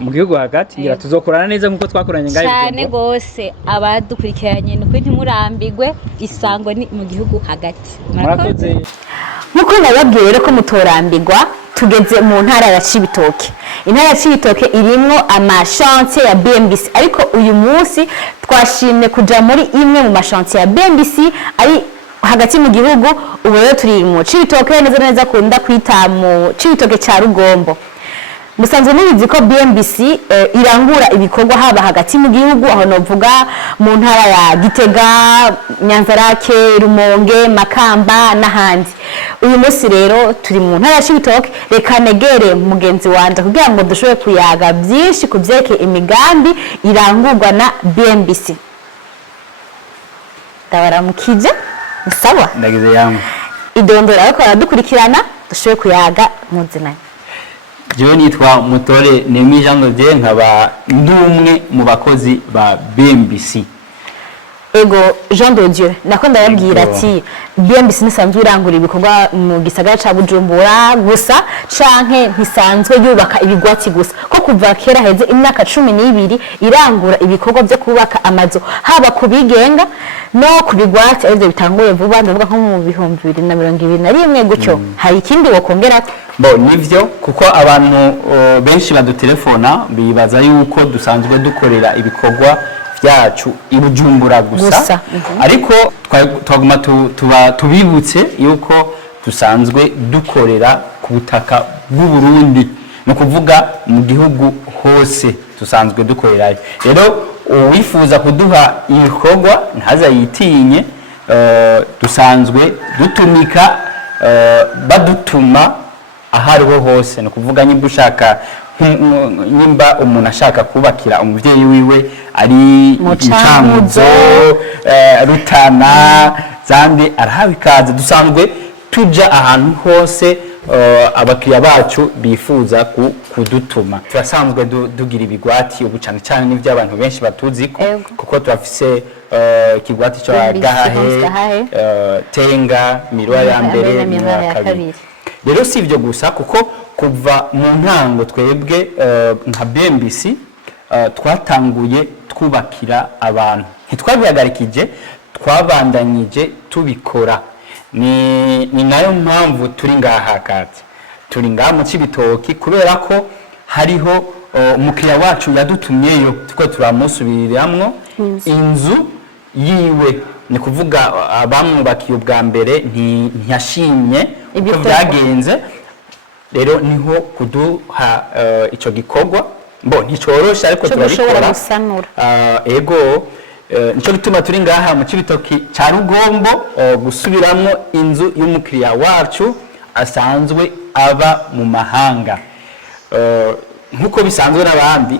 mu gihugu hagati ngira tuzokorana neza nkuko twakoranye ngaho cyane gose abadukurikiranye nuko ntimurambigwe isango ni mu gihugu hagati murakoze nkuko nababwiye rero ko mutorambigwa tugeze mu ntara ya Cibitoke intara ya Cibitoke irimo amashantier ya Bmbc ariko uyu munsi twashimye kuja muri imwe mu mashantier ya Bmbc ari hagati mu gihugu ubu rero turi mu Cibitoke neza kunda kwita mu Cibitoke cya Rugombo musanzwe nibizi ko Bmbc irangura ibikorwa haba hagati mu gihugu aho novuga mu ntara ya Gitega Nyanzarake Rumonge Makamba n'ahandi uyu munsi rero turi mu ntara ya Cibitoke reka negere mugenzi wanje kugira ngo dushobore kuyaga byinshi kuvyeke imigambi irangurwa na Bmbc tabaramukije sawa ndagize yamwe idondora ariko aradukurikirana dushoboye kuyaga muzinanye jewe nitwa Mutore Nemi Jean Dodier nkaba ndumwe mu bakozi ba Bmbc ego Jean Dodier nako ndababwira ati Bmbc nisanzwe irangura ibikorwa mu gisagara ca Bujumbura gusa canke ntisanzwe yubaka ibigwati gusa ko kuva kera heze imyaka 12 irangura ibikorwa byo kubaka amazu haba kubigenga no kubigwati arivyo bitanguye vuba ndavuga nko mu 2021 gutyo hari ikindi wokongera nivyo kuko abantu benshi badutelefona bibaza yuko dusanzwe dukorera ibikorwa byacu ibujumbura gusa ariko twaguma tubibutse yuko dusanzwe dukorera ku butaka bw'u Burundi no kuvuga mu gihugu hose dusanzwe dukorerayo rero uwifuza kuduha ibikorwa ntaza yitinye dusanzwe dutumika badutuma ahariho hose no kuvuga nyimba ushaka nyimba umuntu ashaka kubakira umuvyeyi wiwe ari Mucankuzo Rutana zandi arahawe ikaze dusanzwe tuja ahantu hose abakiriya bacu bifuza kudutuma turasanzwe dugira ibigwati ubu cyane n'ivyo abantu benshi batuzi kuko turafise ikigwati cyo Gahahe Tenga Mirwa ya mbere Mirwa ya kabiri rero si ivyo gusa kuko kuva mu ntango twebwe nka Bmbc twatanguye twubakira abantu ntitwabihagarikije twabandanyije tubikora ni nayo mpamvu turi ngaha kati turi ngaha mu Cibitoki kubera ko hariho umukiriya wacu yadutumyeyo tuko turamusubiriramwo inzu yiwe ni kuvuga abamwubakiye ubwa mbere ntiyashimye uko byagenze rero niho kuduha ico gikorwa nticoroshe ariko turabikora ego nico gituma turi ngaha mu Cibitoki ca Rugombo gusubiramwo inzu y'umukiriya wacu asanzwe aba mu mahanga nkuko bisanzwe n'abandi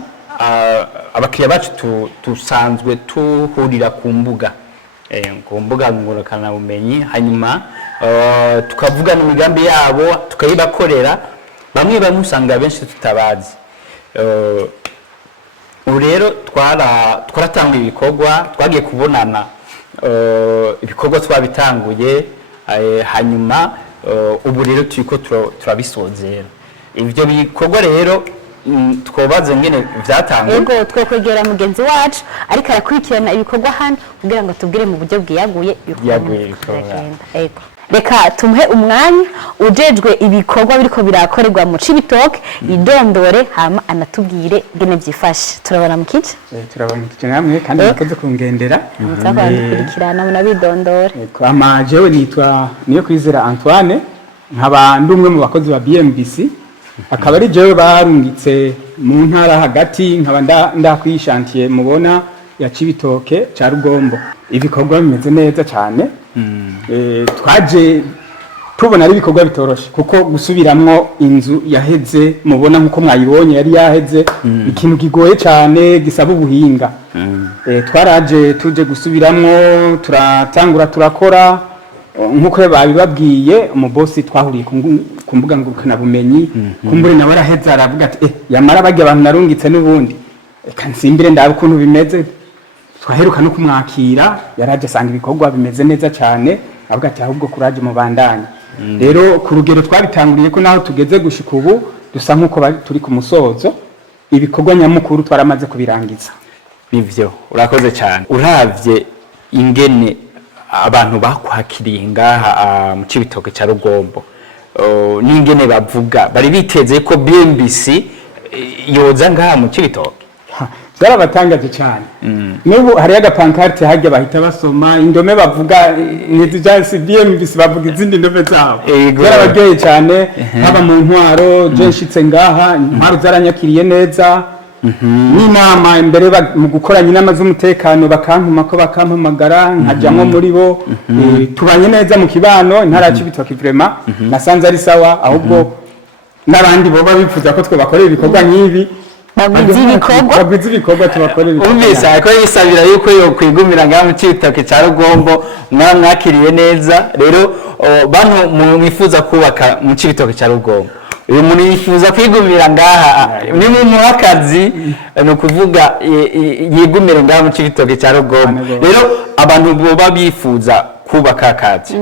abakiriya bacu tusanzwe tuhurira ku mbuga ngurukana bumenyi hanyuma tukavugana imigambi yabo tukayibakorera bamwe usanga benshi tutabazi ubu rero twaratanga ibikorwa twagiye kubonana ibikorwa twabitanguye hanyuma ubu rero turiko turabisozera ivyo bikorwa rero twobaze ngene vyatanguye yego twokwegera mugenzi wacu ariko arakurikirana ibikorwa hano kugira ngo tubwire mu buryo bwiyaguye yego reka tumuhe umwanya ujejwe ibikorwa biriko birakorerwa mu Cibitoke idondore hama anatubwire ngene vyifashe turabona mu kice namwe kandi nakoze kungendera Kurikirana munabidondore ama jewe nitwa niyo kwizera Antoine nkaba ndumwe mu bakozi ba Bmbc akaba ari jewe barungitse mu ntara hagati nkaba ndakwishantiye mubona ya Cibitoke ca Rugombo ibikorwa bimeze neza cyane twaje tubona ari ibikorwa bitoroshe kuko gusubiramwo inzu yaheze mubona nkuko mwayibonye yari yaheze ikintu kigoye cyane gisaba ubuhinga twaraje tuje gusubiramwo turatangura turakora nkuko babibabwiye umubosi twahuriye ku mbuga ngurukana bumenyi kumbure nawe araheza aravuga ati yamara bajya abantu narungitse n'ubundi reka nsimbire ndabe ukuntu bimeze twaheruka no kumwakira yaraje asanga ibikorwa bimeze neza cyane avuga ati ahubwo kuraje mu bandanye rero ku rugero twabitanguriye ko naho tugeze gushika ubu dusa nkuko turi ku musozo ibikorwa nyamukuru twaramaze kubirangiza bivyo urakoze cyane uravye ingene abantu bakwakiriye ngaha mu Cibitoke ca Rugombo n'ingene bavuga bari biteze ko Bmbc yoza ngaha mu Cibitoke byarabatangaje cyane n'ubu hari agapankarte hajya bahita basoma indome bavuga ntizijase Bmbc bavuga izindi ndome zabo byarabaryoye cyane haba mu ntwaro je nshitse ngaha intwaro zaranyakiriye neza n'inama imbere mu gukoranya inama z'umutekano bakampuma ko bakampamagara nkajyamo muri bo tubanye neza mu kibano ntara Cibitoke vraiment nasanze ari sawa ahubwo n'abandi boba bifuza ko twe bakorera ibikorwa nk'ibi bagwiza ibikorwa tubakorera umvise ariko yisabira yuko yo kwigumira ngaha mu Cibitoke ca Rugombo mwakiriye neza rero bantu mwifuza kubaka mu Cibitoke ca Rugombo uyu muntu yifuza kwigumira ngaha ni mu mwakazi no kuvuga yigumira ngaha mu Cibitoke ca Rugombo rero abantu boba bifuza kubaka akazi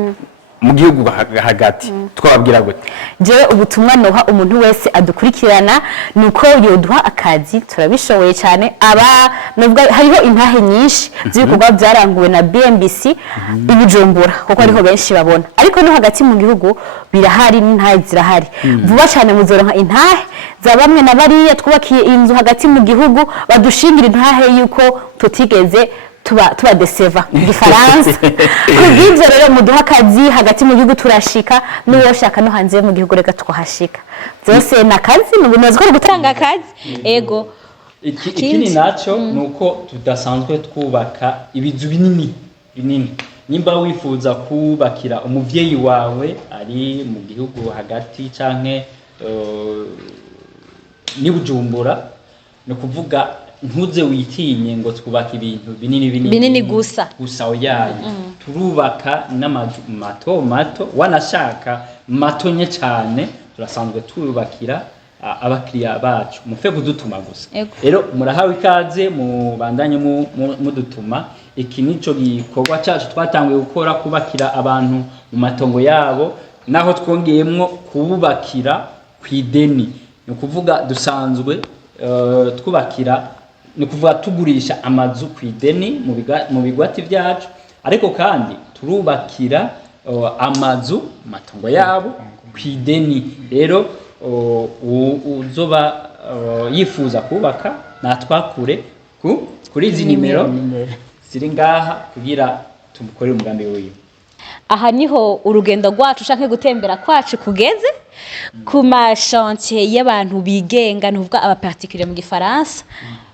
mu gihugu hagati twababwira gute jewe ubutumwa noha umuntu wese adukurikirana nuko yoduha akazi turabishoboye cyane nubwo hariho intahe nyinshi z'ibikorwa byaranguwe na Bmbc ibijumbura kuko ariho benshi babona ariko no hagati mu gihugu birahari n'intahe zirahari vuba cyane muzoronka intahe za bamwe na bariya twubakiye inzu hagati mu gihugu badushingira intahe yuko tutigeze tuba deseva igifaransa kubw'ibyo rero muduha akazi hagati mu gihugu turashika n'uwoshaka no hanze mu gihugu reka twahashika byose nakazi nubunoze ko gutanga akazi ego ikindi naco nuko tudasanzwe twubaka ibizu binini nimba wifuza kubakira umuvyeyi wawe ari mu gihugu hagati canke ni Bujumbura no kuvuga ntuze witinye ngo twubaka ibintu binini gusa oyaye turubaka n'amazu mato wanashaka matonye cyane turasanzwe turubakira abakiriya bacu mufe kudutuma gusa rero murahawe ikaze mu bandanye mudutuma iki nico gikorwa cyacu twatanguye gukora kubakira abantu mu matongo yabo naho twongeyemwo kububakira kwideni no kuvuga dusanzwe twubakira ni kuvuga tugurisha amazu kwideni mu bigwati byacu ariko kandi turubakira amazu matongo yabo kwideni rero uzoba yifuza kubaka natwakure kuri izi nimero ziri ngaha kugira tumukorere umugambi wiwe aha niho urugendo rwacu canke gutembera kwacu kugeze ku mashantier y'abantu bigenga nuvuga aba particulier mu gifaransa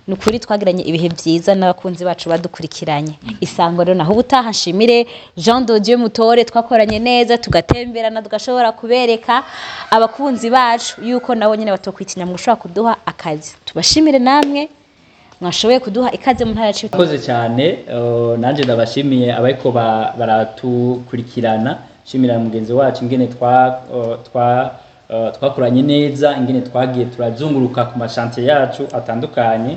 nukuri twagiranye ibihe byiza n'abakunzi bacu badukurikiranye isango rero naho ubutaha nshimire Jean de Dieu Mutore twakoranye neza tugatemberana tugashobora kubereka abakunzi bacu yuko nabo nyene batokwitinya mu gushaka kuduha akazi tubashimire namwe mwashoboye kuduha ikaze mu ntara yacu koze cyane nanje ndabashimiye abayiko baratukurikirana shimira mugenzi wacu ingene twakoranye neza ingene twagiye turazunguruka ku mashantier yacu atandukanye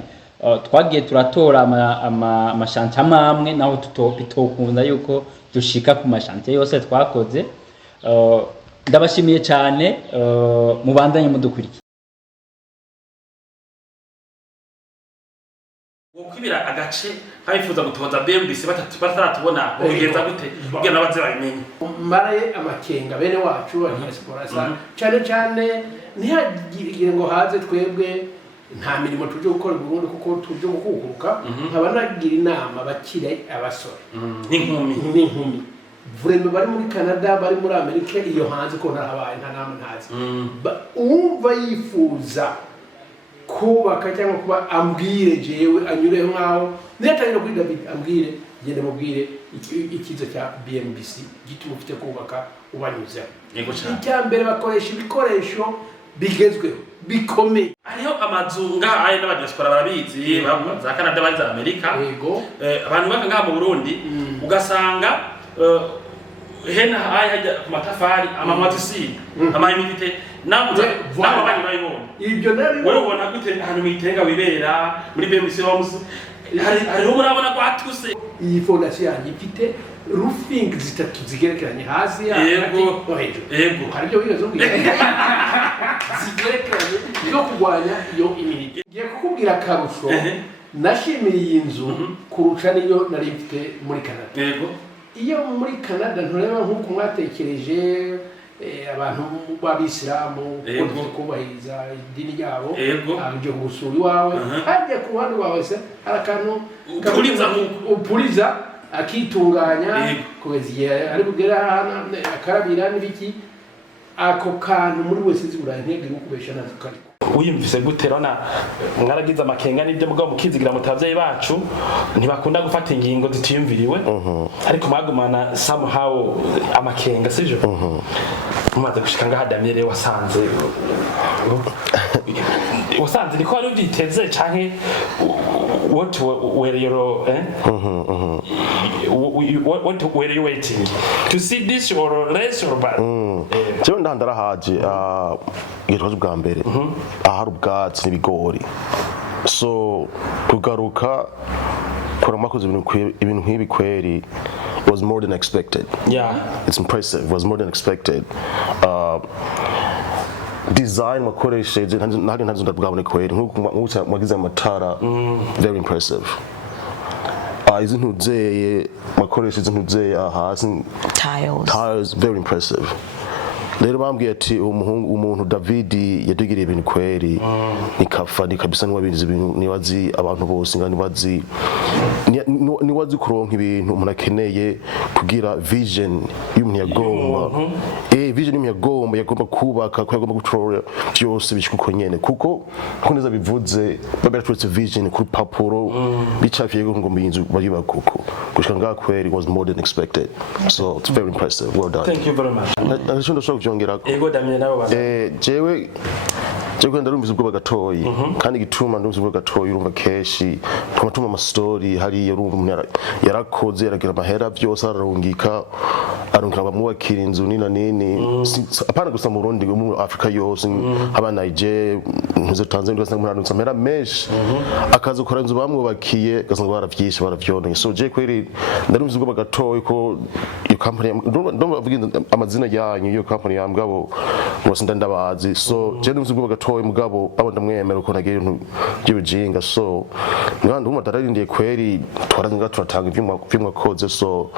twagiye turatora amashantier amwe naho tutokunda yuko dushika ku mashantier yose twakoze ndabashimiye cyane mubandanye mudukurikira ukibira agace habifuza gutoza Bmbc bataratubona ubigenza gute kugira nabaze babimenye maraye amakenga bene wacu abanyesipora cyane cyane ntihagire ngo haze twebwe nta mirimo tuje gukora Burundi kuko tuje gukukuruka nkaba nagira inama bakire abasore n'inkumi vraiment bari muri Canada bari muri Amerika iyo hanze ko narahabaye nta nama ntazi umva yifuza kubaka cyangwa kuba ambwire jewe anyure nkaho netangira kuri David ambwire gende mubwire ikizo cya Bmbc gituma ufite kubaka ubanyuze yego cyane icyambere bakoresha ibikoresho bigezweho bikomeye ariho amazu nga aye n'abadiaspora barabizi za Canada bari za Amerika yego abantu baka ngaha mu Burundi ugasanga hena hajya ku matafari amamazisi amahimite namuze nabo bari bayibona ibyo nari wowe ubona gute ahantu mwitenga wibera muri Bmbc homes hari urabona ko atuse iyi fondation yanjye ifite roofing zitatu zigerekeranye hasi yego hari byo bibazo zigerekeranye byo kurwanya iyo imirire ngiye kukubwira karusho nashimiye iyi nzu kurusha niyo nari mfite muri Canada yego iyo muri Canada ntureba nk'uko mwatekereje abantu b'abisilamu kubahiriza idini ryabo abyo gusura iwawe hajya ku ruhande rwawe se hari akantu upuriza akitunganya kubera ari kugera ahantu akarabira n'ibiki ako kantu muri wese ziburaye ntege gukubesha nazo kari uyimvise guterana mwaragize amakenga n'ibyo mugabo mukizigira mutavyayi bacu ntibakunda gufata ingingo zitiyumviriwe ariko mwagumana somehow amakenga sije mumaze gushika ngaha Damire wasanze niko wari ubyiteze canke what were your what were you waiting to see this or less or bad cyo ndandara haje yitwaje bwa mbere ahari ubwatsi n'ibigori so kugaruka kuramakoze ibintu nk'ibi kweri was more than expected. It's impressive. It was more than expected. Design wakoresheje ntari ntazunda bwabone kweri nk'uko mwagize amatara very impressive. Izi ntuzeye wakoresheje ntuzeye hasi tiles very impressive. Rero bambwiye ati umuntu David yadugiriye ibintu kweri nikafa nikabisa n'wabizi ibintu niwazi abantu bose ngani niwazi kuronka ibintu umuntu akeneye kugira vision y'umuntu yagomba vision y'umuntu yagomba kubaka ko yagomba gutorera byose bishikuko nyene kuko neza bivuze baberatse vision ku papuro bicafiye ngo mbinzu bari bakuko gushika ngaha kweri was more than expected, so it's very impressive. Well done. Thank you very much. Ego Damire nabo bana jewe ndarumviza ubwo bagatoyi kandi gituma ndumviza ubwo gatoyi urumva keshi tuma ama story hari yarumva yarakoze yaragira amahera byose ararungika bamubakira inzu nini apana gusa mu Burundi mu Afrika yose aba Niger muze Tanzania gusa muri anutsa amahera menshi akaza gukora inzu bamwubakiye gasanga baravyishe baravyoneye, so je kweri ndarumviza ubwo bagatoyi ko iyo company ndumva amazina yanyu iyo company yambwabo bose ndandabazi, so je ndumviza ubwo bagatoyi mugabo abo ndamwemera uko nagiye ibintu by'ubujinga, so ngandi umwe dararindiye kweri twaranze turatanga ivyumwa koze, so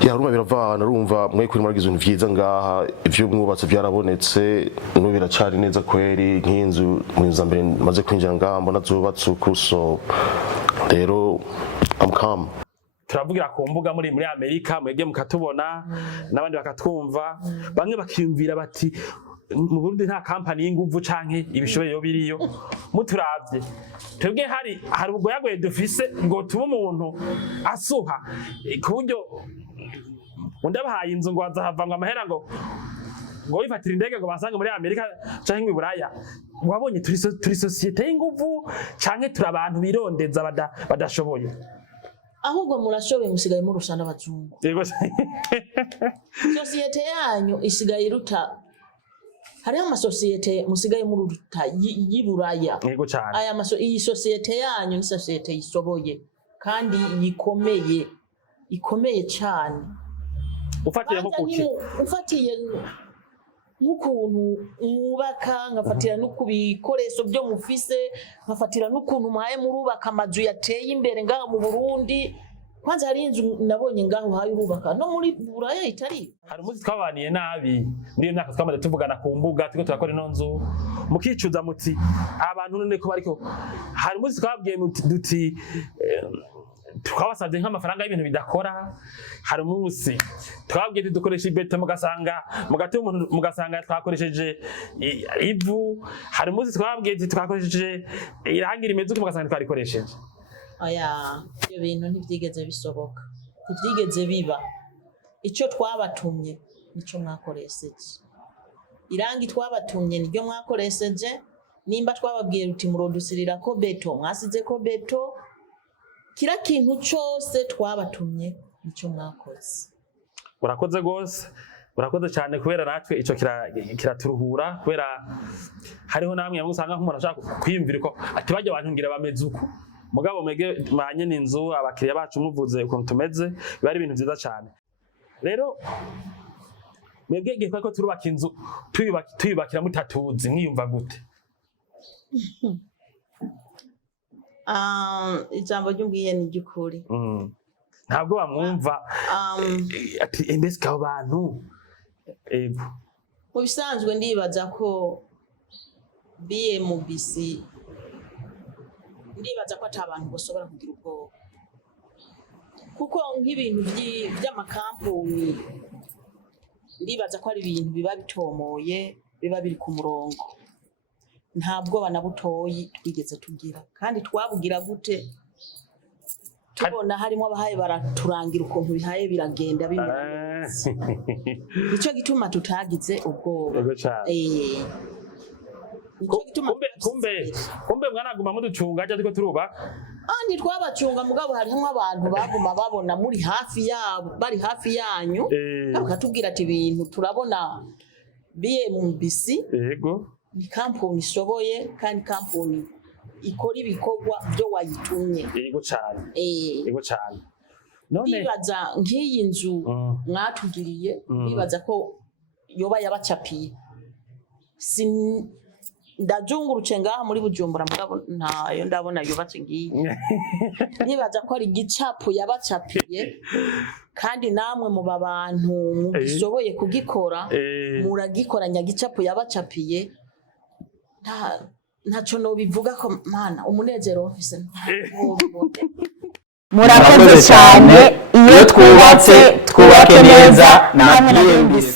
yaruma biravana urumva mwe kuri muragize ibintu vyiza ngaha ivyo mwubatse byarabonetse no biracari neza kweri nk'inzu mwiza mbere maze kwinjira ngaha mbona zubatse uko, so rero I'm calm. turavugira ku mbuga muri Amerika mwege mukatubona n'abandi bakatwumva bamwe bakiyumvira bati mu Burundi nta company y'inguvu canke ibishoboye yo biriyo muturavye twebwe hari ubugoyagoye dufise ngo tuba umuntu asuha ku buryo undabahaye inzu ngo azahava ngo amahera ngo wifatira indege ngo basange muri Amerika canke mu Buraya wabonye turi societe y'inguvu canke turi abantu birondeza badashoboye ahubwo murashoboye musigaye murusha n'abazungu yego societe yanyu isigaye iruta hariho amasosiyete musigaye muruta y'Iburaya yego cyane iyi societe yanyu ni societe yisoboye kandi ikomeye cyane ufatiye nko kuki ufatiye nk'ukuntu mwubaka ngafatira no kubikoresho byo mufise ngafatira n'ukuntu mwaye murubaka amazu yateye imbere ngaha mu Burundi kwanza hari inzu nabonye ngaho hayi urubaka no muri Buraya itari hari umuzi twabaniye nabi muri iyo myaka twamaze tuvugana ku mbuga turiko turakora ino nzu mukicuza muti abantu none ko bariko hari umuzi twabwiye duti twabasabye nk'amafaranga y'ibintu bidakora hari umunsi twabwiye dukoresha ibeto mugasanga twakoresheje ivu hari umunsi twabwiye twakoresheje irangi rimeze uko mugasanga twarikoresheje aya ibyo bintu ntibyigeze bisoboka ntibyigeze biba icyo twabatumye nico mwakoresheje irangi twabatumye niryo mwakoresheje nimba twababwiye ruti murodusirira ko beto mwasize ko beto kira kintu cyose twabatumye nico mwakoze urakoze gose urakoze cyane kubera natwe ico kiraturuhura kubera hariho namwe musanga nk'umuntu ashaka kwiyumvira ko ati bajya abantu ngira bameze uko mugabo mege manye n'inzu abakiriya bacu muvuze ukuntu tumeze bari ibintu byiza cyane rero mwebwe gihe ko turubaka inzu tuyubakira mutatuzi mwiyumva gute ijambo ry'ubwiye ni ry'ukuri ntabwo bamwumva ati mbese abo bantu ego mu bisanzwe ndibaza ko Bmbc ndibaza ko ata abantu bashobora kugira ubwoba kuko nk'ibintu by'amakampuni ndibaza ko ari ibintu biba bitomoye biba biri ku murongo ntabwo banabutoyi twigeze tugira kandi twabugira gute tubona harimo abahaye baraturangira ukuntu bihaye biragenda bimeze nicyo gituma tutagize ubwoba kumbe mwanaguma muducunga ajya ariko turubaka ntitwabacunga mugabo harimo abantu baguma babona muri hafi yabo bari hafi yanyu bakatubwira ati ibintu turabona Bmbc yego ni kampuni ishoboye kandi kampuni ikora ibikorwa byo wayitumye yego cyane none bibaza nk'iyi nzu mwatugiriye bibaza ko yoba yabacapiye ndajunguruce ngaha muri Bujumbura ntayo ndabona yubatse ngiyi nibaza ko ari igicapo yabacapiye kandi namwe mu babantu mugishoboye kugikora muragikoranya gicapo yabacapiye ntaco no bivuga ko mana umunezero ofise murakoze cyane iyo twubatse twubake neza na Bmbc.